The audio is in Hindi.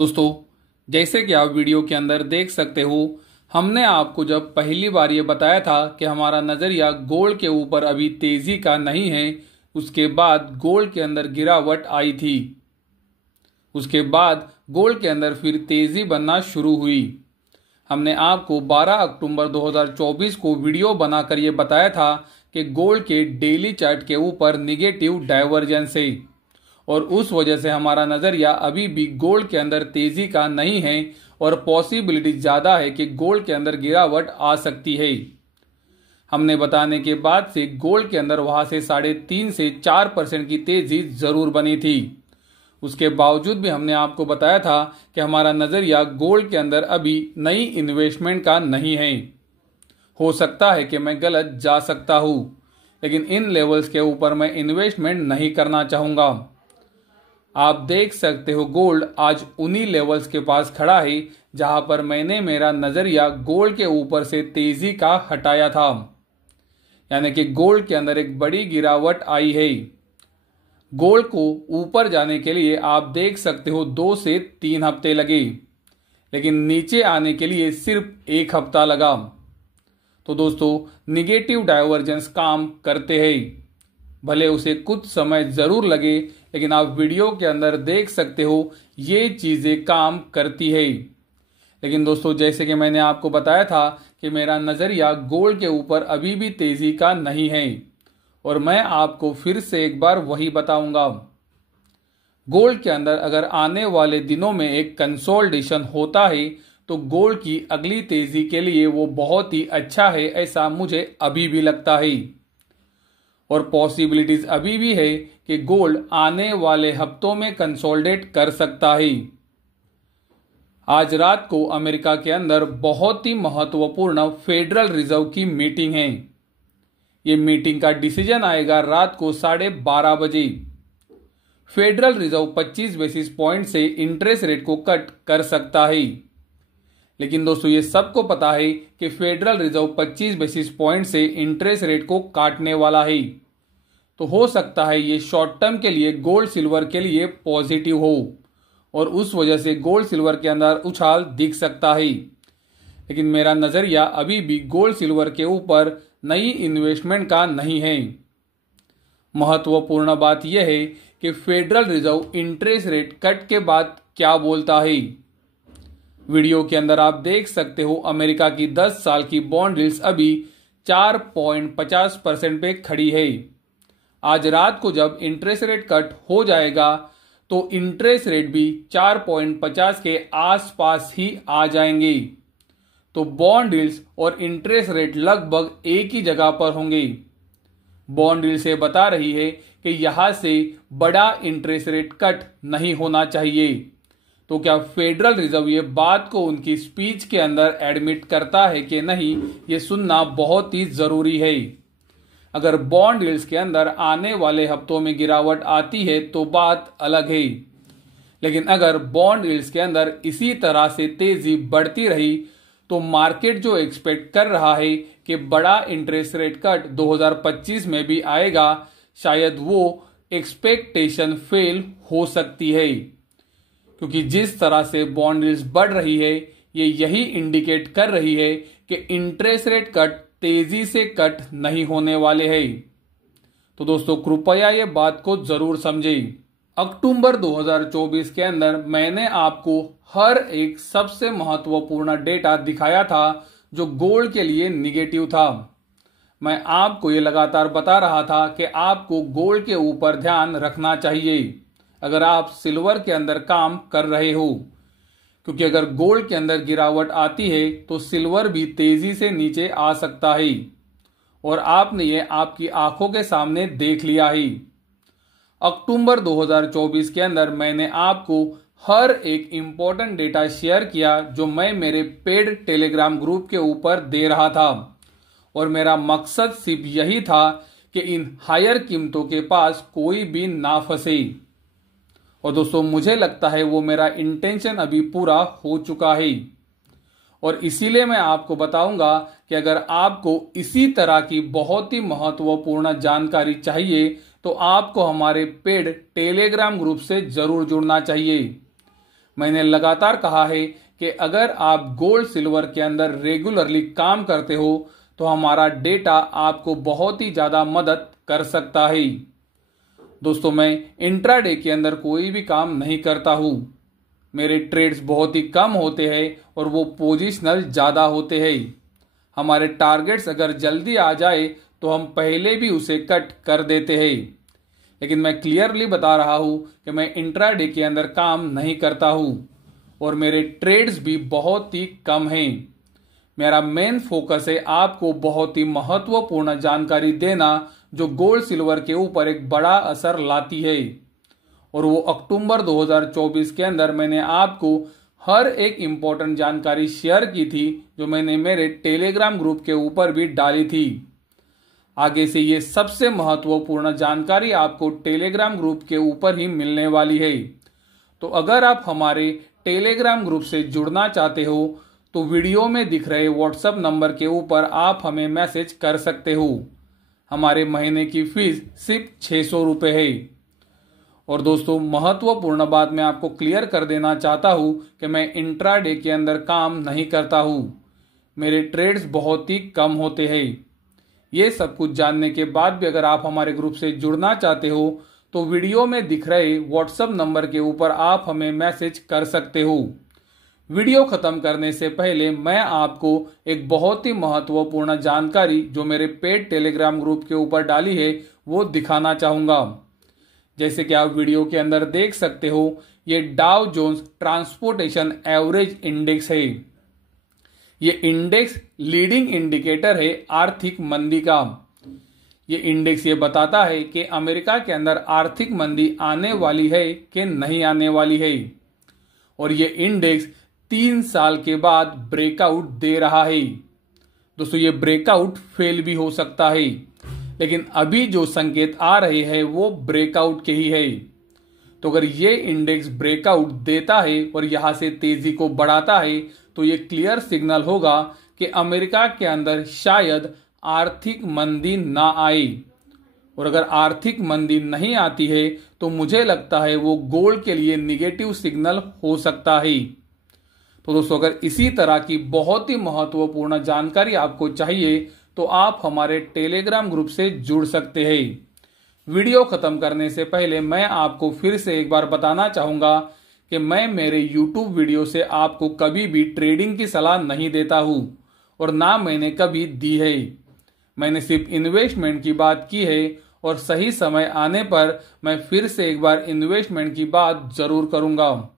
दोस्तों, जैसे कि आप वीडियो के अंदर देख सकते हो, हमने आपको जब पहली बार ये बताया था कि हमारा नज़रिया गोल्ड के ऊपर अभी तेज़ी का नहीं है, उसके बाद गोल्ड के अंदर गिरावट आई थी। उसके बाद गोल्ड के अंदर फिर तेज़ी बनना शुरू हुई। हमने आपको 12 अक्टूबर 2024 को वीडियो बनाकर ये बताया था कि गोल्ड के डेली चार्ट के ऊपर निगेटिव डाइवर्जेंस है और उस वजह से हमारा नज़रिया अभी भी गोल्ड के अंदर तेज़ी का नहीं है और पॉसिबिलिटी ज़्यादा है कि गोल्ड के अंदर गिरावट आ सकती है। हमने बताने के बाद से गोल्ड के अंदर वहां से 3.5 से 4% की तेज़ी ज़रूर बनी थी। उसके बावजूद भी हमने आपको बताया था कि हमारा नज़रिया गोल्ड के अंदर अभी नई इन्वेस्टमेंट का नहीं है। हो सकता है कि मैं गलत जा सकता हूँ, लेकिन इन लेवल्स के ऊपर मैं इन्वेस्टमेंट नहीं करना चाहूँगा। आप देख सकते हो गोल्ड आज उन्हीं लेवल्स के पास खड़ा है जहां पर मैंने मेरा नज़रिया गोल्ड के ऊपर से तेज़ी का हटाया था, यानी कि गोल्ड के अंदर एक बड़ी गिरावट आई है। गोल्ड को ऊपर जाने के लिए आप देख सकते हो 2 से 3 हफ्ते लगे, लेकिन नीचे आने के लिए सिर्फ 1 हफ्ता लगा। तो दोस्तों, निगेटिव डाइवर्जेंस काम करते हैं, भले उसे कुछ समय जरूर लगे, लेकिन आप वीडियो के अंदर देख सकते हो ये चीजें काम करती है। लेकिन दोस्तों, जैसे कि मैंने आपको बताया था कि मेरा नजरिया गोल्ड के ऊपर अभी भी तेजी का नहीं है और मैं आपको फिर से एक बार वही बताऊंगा। गोल्ड के अंदर अगर आने वाले दिनों में एक कंसोलिडेशन होता है तो गोल्ड की अगली तेजी के लिए वो बहुत ही अच्छा है, ऐसा मुझे अभी भी लगता है। और पॉसिबिलिटीज अभी भी है कि गोल्ड आने वाले हफ्तों में कंसोलिडेट कर सकता है। आज रात को अमेरिका के अंदर बहुत ही महत्वपूर्ण फेडरल रिजर्व की मीटिंग है। ये मीटिंग का डिसीजन आएगा रात को 12:30 बजे। फेडरल रिजर्व 25 बेसिस पॉइंट से इंटरेस्ट रेट को कट कर सकता है, लेकिन दोस्तों ये सबको पता है कि फेडरल रिजर्व 25 बेसिस पॉइंट से इंटरेस्ट रेट को काटने वाला है। तो हो सकता है ये शॉर्ट टर्म के लिए गोल्ड सिल्वर के लिए पॉजिटिव हो और उस वजह से गोल्ड सिल्वर के अंदर उछाल दिख सकता है। लेकिन मेरा नजरिया अभी भी गोल्ड सिल्वर के ऊपर नई इन्वेस्टमेंट का नहीं है। महत्वपूर्ण बात यह है कि federal reserve interest rate cut के बाद क्या बोलता है। वीडियो के अंदर आप देख सकते हो अमेरिका की 10 साल की बॉन्ड यील्ड्स अभी 4.50% पे खड़ी है। आज रात को जब इंटरेस्ट रेट कट हो जाएगा तो इंटरेस्ट रेट भी 4.50 के आसपास ही आ जाएंगे। तो बॉन्ड यील्ड्स और इंटरेस्ट रेट लगभग एक ही जगह पर होंगे। बॉन्ड यील्ड से बता रही है कि यहां से बड़ा इंटरेस्ट रेट कट नहीं होना चाहिए। तो क्या फेडरल रिजर्व ये बात को उनकी स्पीच के अंदर एडमिट करता है कि नहीं, ये सुनना बहुत ही जरूरी है। अगर बॉन्ड यील्ड्स के अंदर आने वाले हफ्तों में गिरावट आती है तो बात अलग है, लेकिन अगर बॉन्ड यील्ड्स के अंदर इसी तरह से तेजी बढ़ती रही तो मार्केट जो एक्सपेक्ट कर रहा है कि बड़ा इंटरेस्ट रेट कट 2025 में भी आएगा, शायद वो एक्सपेक्टेशन फेल हो सकती है, क्योंकि जिस तरह से बॉन्ड यील्ड्स बढ़ रही है ये यही इंडिकेट कर रही है कि इंटरेस्ट रेट कट तेजी से कट नहीं होने वाले हैं। तो दोस्तों, कृपया ये बात को जरूर समझें। अक्टूबर 2024 के अंदर मैंने आपको हर एक सबसे महत्वपूर्ण डेटा दिखाया था जो गोल्ड के लिए निगेटिव था। मैं आपको ये लगातार बता रहा था कि आपको गोल्ड के ऊपर ध्यान रखना चाहिए अगर आप सिल्वर के अंदर काम कर रहे हो, क्योंकि अगर गोल्ड के अंदर गिरावट आती है तो सिल्वर भी तेजी से नीचे आ सकता है और आपने ये आपकी आंखों के सामने देख लिया है। अक्टूबर 2024 के अंदर मैंने आपको हर एक इंपॉर्टेंट डेटा शेयर किया जो मैं मेरे पेड टेलीग्राम ग्रुप के ऊपर दे रहा था और मेरा मकसद सिर्फ यही था कि इन हायर कीमतों के पास कोई भी ना फंसे। और दोस्तों, मुझे लगता है वो मेरा इंटेंशन अभी पूरा हो चुका है और इसीलिए मैं आपको बताऊंगा कि अगर आपको इसी तरह की बहुत ही महत्वपूर्ण जानकारी चाहिए तो आपको हमारे पेड टेलीग्राम ग्रुप से जरूर जुड़ना चाहिए। मैंने लगातार कहा है कि अगर आप गोल्ड सिल्वर के अंदर रेगुलरली काम करते हो तो हमारा डेटा आपको बहुत ही ज्यादा मदद कर सकता है। दोस्तों, मैं इंट्राडे के अंदर कोई भी काम नहीं करता हूं। मेरे ट्रेड्स बहुत ही कम होते हैं और वो पोजिशनल ज्यादा होते हैं। हमारे टारगेट्स अगर जल्दी आ जाए तो हम पहले भी उसे कट कर देते हैं। लेकिन मैं क्लियरली बता रहा हूं कि मैं इंट्राडे के अंदर काम नहीं करता हूं और मेरे ट्रेड्स भी बहुत ही कम हैं। मेरा मेन फोकस है आपको बहुत ही महत्वपूर्ण जानकारी देना जो गोल्ड सिल्वर के ऊपर एक बड़ा असर लाती है। और वो अक्टूबर 2024 के अंदर मैंने आपको हर एक इंपॉर्टेंट जानकारी शेयर की थी जो मैंने मेरे टेलीग्राम ग्रुप के ऊपर भी डाली थी। आगे से ये सबसे महत्वपूर्ण जानकारी आपको टेलीग्राम ग्रुप के ऊपर ही मिलने वाली है। तो अगर आप हमारे टेलीग्राम ग्रुप से जुड़ना चाहते हो तो वीडियो में दिख रहे व्हाट्सएप नंबर के ऊपर आप हमें मैसेज कर सकते हो। हमारे महीने की फीस सिर्फ 600 रुपये है। और दोस्तों, महत्वपूर्ण बात मैं आपको क्लियर कर देना चाहता हूं कि मैं इंट्राडे के अंदर काम नहीं करता हूं। मेरे ट्रेड्स बहुत ही कम होते हैं। ये सब कुछ जानने के बाद भी अगर आप हमारे ग्रुप से जुड़ना चाहते हो तो वीडियो में दिख रहे व्हाट्सएप नंबर के ऊपर आप हमें मैसेज कर सकते हो। वीडियो खत्म करने से पहले मैं आपको एक बहुत ही महत्वपूर्ण जानकारी जो मेरे पेड टेलीग्राम ग्रुप के ऊपर डाली है वो दिखाना चाहूंगा। जैसे कि आप वीडियो के अंदर देख सकते हो, ये Dow Jones transportation average index है। ये इंडेक्स लीडिंग इंडिकेटर है आर्थिक मंदी का। ये इंडेक्स ये बताता है कि अमेरिका के अंदर आर्थिक मंदी आने वाली है कि नहीं आने वाली है। और ये इंडेक्स 3 साल के बाद ब्रेकआउट दे रहा है। दोस्तों, ये ब्रेकआउट फेल भी हो सकता है, लेकिन अभी जो संकेत आ रहे हैं वो ब्रेकआउट के ही है। तो अगर ये इंडेक्स ब्रेकआउट देता है और यहां से तेजी को बढ़ाता है तो ये क्लियर सिग्नल होगा कि अमेरिका के अंदर शायद आर्थिक मंदी ना आए। और अगर आर्थिक मंदी नहीं आती है तो मुझे लगता है वो गोल्ड के लिए निगेटिव सिग्नल हो सकता है। तो दोस्तों, अगर इसी तरह की बहुत ही महत्वपूर्ण जानकारी आपको चाहिए तो आप हमारे टेलीग्राम ग्रुप से जुड़ सकते हैं। वीडियो खत्म करने से पहले मैं आपको फिर से एक बार बताना चाहूंगा कि मैं मेरे YouTube वीडियो से आपको कभी भी ट्रेडिंग की सलाह नहीं देता हूं और ना मैंने कभी दी है। मैंने सिर्फ इन्वेस्टमेंट की बात की है और सही समय आने पर मैं फिर से एक बार इन्वेस्टमेंट की बात जरूर करूंगा।